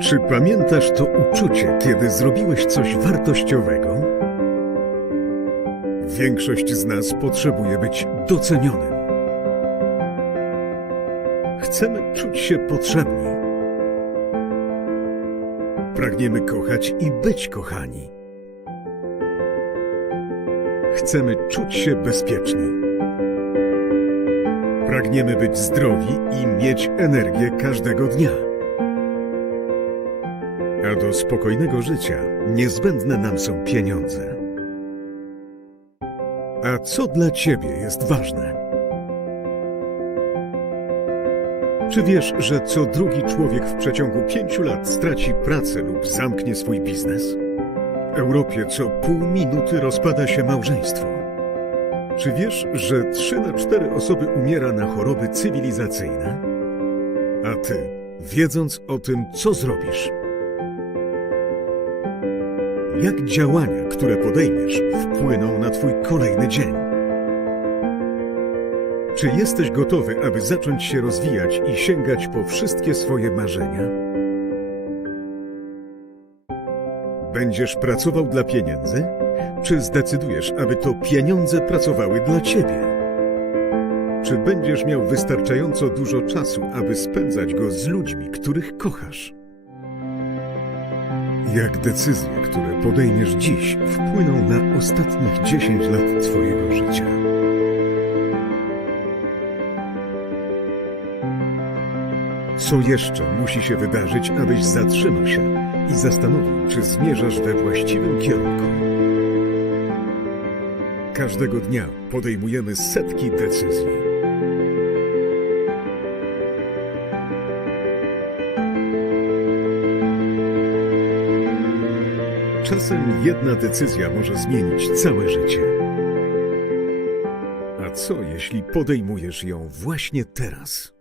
Czy pamiętasz to uczucie, kiedy zrobiłeś coś wartościowego? Większość z nas potrzebuje być docenionym. Chcemy czuć się potrzebni. Pragniemy kochać i być kochani. Chcemy czuć się bezpieczni. Pragniemy być zdrowi i mieć energię każdego dnia. A do spokojnego życia niezbędne nam są pieniądze. A co dla Ciebie jest ważne? Czy wiesz, że co drugi człowiek w przeciągu pięciu lat straci pracę lub zamknie swój biznes? W Europie co pół minuty rozpada się małżeństwo. Czy wiesz, że 3 na 4 osoby umiera na choroby cywilizacyjne? A ty, wiedząc o tym, co zrobisz? Jak działania, które podejmiesz, wpłyną na Twój kolejny dzień? Czy jesteś gotowy, aby zacząć się rozwijać i sięgać po wszystkie swoje marzenia? Będziesz pracował dla pieniędzy? Czy zdecydujesz, aby to pieniądze pracowały dla ciebie? Czy będziesz miał wystarczająco dużo czasu, aby spędzać go z ludźmi, których kochasz? Jak decyzje, które podejmiesz dziś, wpłyną na ostatnich 10 lat Twojego życia? Co jeszcze musi się wydarzyć, abyś zatrzymał się i zastanowił, czy zmierzasz we właściwym kierunku? Każdego dnia podejmujemy setki decyzji. Czasem jedna decyzja może zmienić całe życie. A co jeśli podejmujesz ją właśnie teraz?